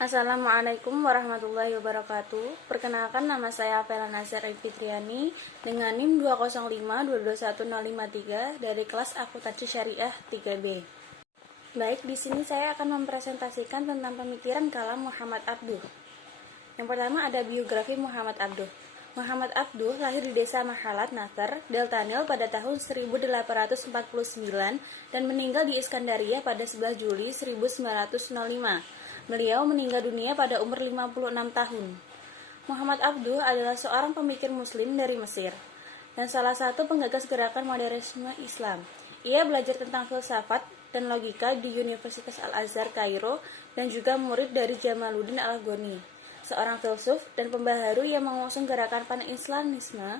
Assalamualaikum warahmatullahi wabarakatuh. Perkenalkan, nama saya Vela Nazar Fitriani dengan NIM 205221053 dari kelas Akuntansi Syariah 3B. Baik, di sini saya akan mempresentasikan tentang pemikiran kalam Muhammad Abduh. Yang pertama ada biografi Muhammad Abduh. Muhammad Abduh lahir di desa Mahalat, Nasr, Delta Nil pada tahun 1849 dan meninggal di Iskandaria pada 11 Juli 1905. Beliau meninggal dunia pada umur 56 tahun. Muhammad Abduh adalah seorang pemikir muslim dari Mesir dan salah satu penggagas gerakan modernisme Islam. Ia belajar tentang filsafat dan logika di Universitas Al-Azhar Kairo dan juga murid dari Jamaluddin Al-Ghani, seorang filsuf dan pembaharu yang mengusung gerakan pan-Islamisme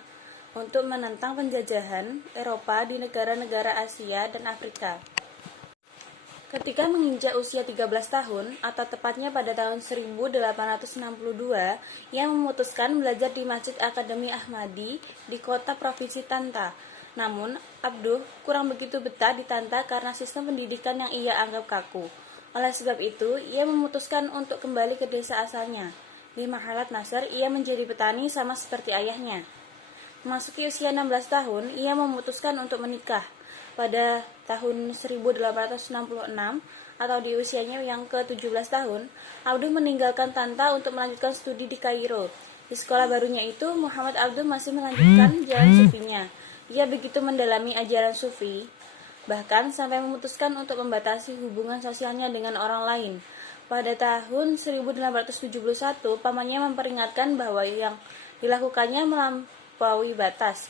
untuk menentang penjajahan Eropa di negara-negara Asia dan Afrika. Ketika menginjak usia 13 tahun, atau tepatnya pada tahun 1862, ia memutuskan belajar di Masjid Akademi Ahmadi di kota provinsi Tanta. Namun, Abduh kurang begitu betah di Tanta karena sistem pendidikan yang ia anggap kaku. Oleh sebab itu, ia memutuskan untuk kembali ke desa asalnya. Di Mahalat Nasr, ia menjadi petani sama seperti ayahnya. Memasuki usia 16 tahun, ia memutuskan untuk menikah. Pada tahun 1866 atau di usianya yang ke-17 tahun, Abduh meninggalkan Tanta untuk melanjutkan studi di Kairo. Di sekolah barunya itu, Muhammad Abduh masih melanjutkan jalan sufinya. Ia begitu mendalami ajaran sufi, bahkan sampai memutuskan untuk membatasi hubungan sosialnya dengan orang lain. Pada tahun 1871, pamannya memperingatkan bahwa yang dilakukannya melampaui batas.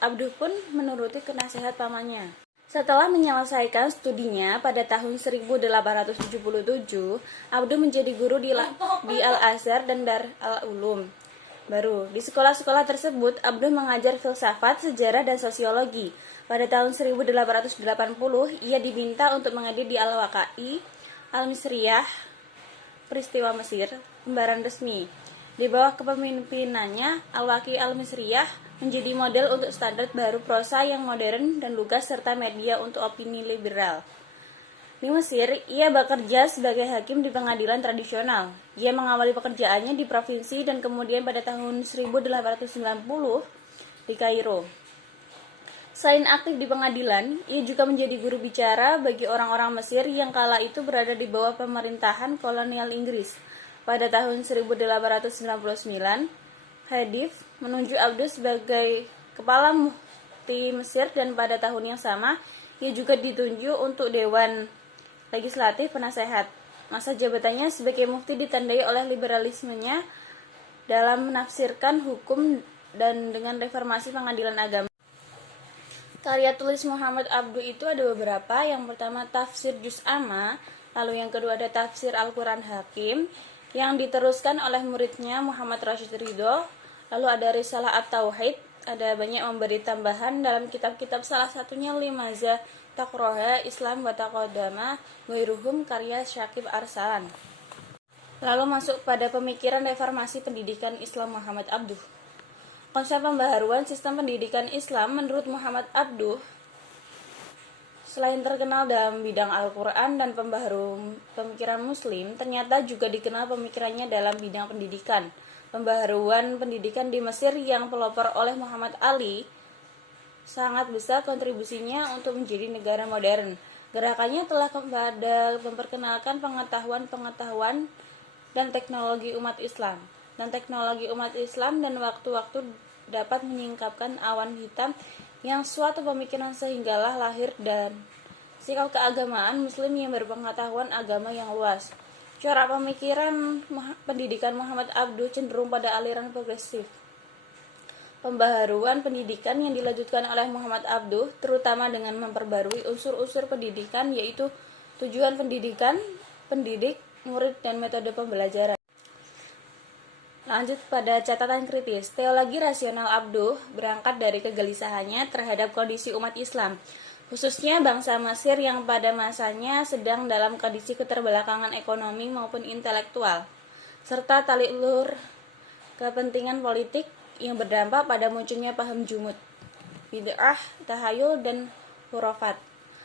Abduh pun menuruti nasihat pamannya. Setelah menyelesaikan studinya pada tahun 1877, Abduh menjadi guru di Al-Azhar dan Dar al-Ulum. Baru di sekolah-sekolah tersebut, Abduh mengajar filsafat, sejarah, dan sosiologi. Pada tahun 1880, ia diminta untuk mengedit di Al-Waqi'i Al-Misriyah, peristiwa Mesir, lembaran resmi. Di bawah kepemimpinannya, Al-Waqi'i Al-Misriyah menjadi model untuk standar baru prosa yang modern dan lugas serta media untuk opini liberal. Di Mesir, ia bekerja sebagai hakim di pengadilan tradisional. Ia mengawali pekerjaannya di provinsi dan kemudian pada tahun 1890 di Kairo. Selain aktif di pengadilan, ia juga menjadi guru bicara bagi orang-orang Mesir yang kala itu berada di bawah pemerintahan kolonial Inggris. Pada tahun 1899, Khedive menunjuk Abduh sebagai kepala mufti Mesir dan pada tahun yang sama, ia juga ditunjuk untuk Dewan Legislatif Penasehat. Masa jabatannya sebagai mufti ditandai oleh liberalismenya dalam menafsirkan hukum dan dengan reformasi pengadilan agama. Karya tulis Muhammad Abduh itu ada beberapa. Yang pertama Tafsir Juz Amma, lalu yang kedua ada Tafsir Al-Quran Hakim yang diteruskan oleh muridnya Muhammad Rashid Ridho. Lalu ada Risalah At-Tauhid, ada banyak memberi tambahan dalam kitab-kitab, salah satunya Limaza Taqroha Islam wa Taqodama Wairuhum karya Syakib Arsalan. Lalu masuk pada pemikiran reformasi pendidikan Islam Muhammad Abduh. Konsep pembaharuan sistem pendidikan Islam menurut Muhammad Abduh selain terkenal dalam bidang Al-Quran dan pemikiran Muslim, ternyata juga dikenal pemikirannya dalam bidang pendidikan. Pembaharuan pendidikan di Mesir yang pelopor oleh Muhammad Ali sangat besar kontribusinya untuk menjadi negara modern. Gerakannya telah kepada memperkenalkan pengetahuan dan teknologi umat Islam. Dan waktu-waktu dapat menyingkapkan awan hitam yang suatu pemikiran sehinggalah lahir dan sikap keagamaan Muslim yang berpengetahuan agama yang luas. Corak pemikiran pendidikan Muhammad Abduh cenderung pada aliran progresif. Pembaharuan pendidikan yang dilanjutkan oleh Muhammad Abduh terutama dengan memperbarui unsur-unsur pendidikan, yaitu tujuan pendidikan, pendidik, murid, dan metode pembelajaran. Lanjut pada catatan kritis. Teologi rasional Abduh berangkat dari kegelisahannya terhadap kondisi umat Islam, khususnya bangsa Mesir yang pada masanya sedang dalam kondisi keterbelakangan ekonomi maupun intelektual, serta tali ulur kepentingan politik yang berdampak pada munculnya paham jumud, bid'ah, tahayul, dan hurafat,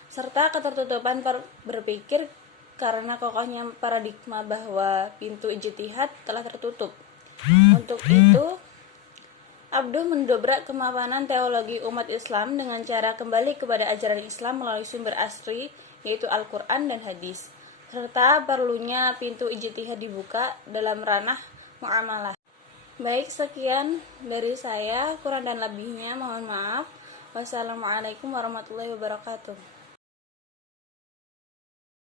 serta ketertutupan berpikir karena kokohnya paradigma bahwa pintu ijtihad telah tertutup. Untuk itu, Abduh mendobrak kemapanan teologi umat Islam dengan cara kembali kepada ajaran Islam melalui sumber asli, yaitu Al-Quran dan Hadis, serta perlunya pintu ijtihad dibuka dalam ranah muamalah. Baik, sekian dari saya, kurang dan lebihnya mohon maaf. Wassalamualaikum warahmatullahi wabarakatuh.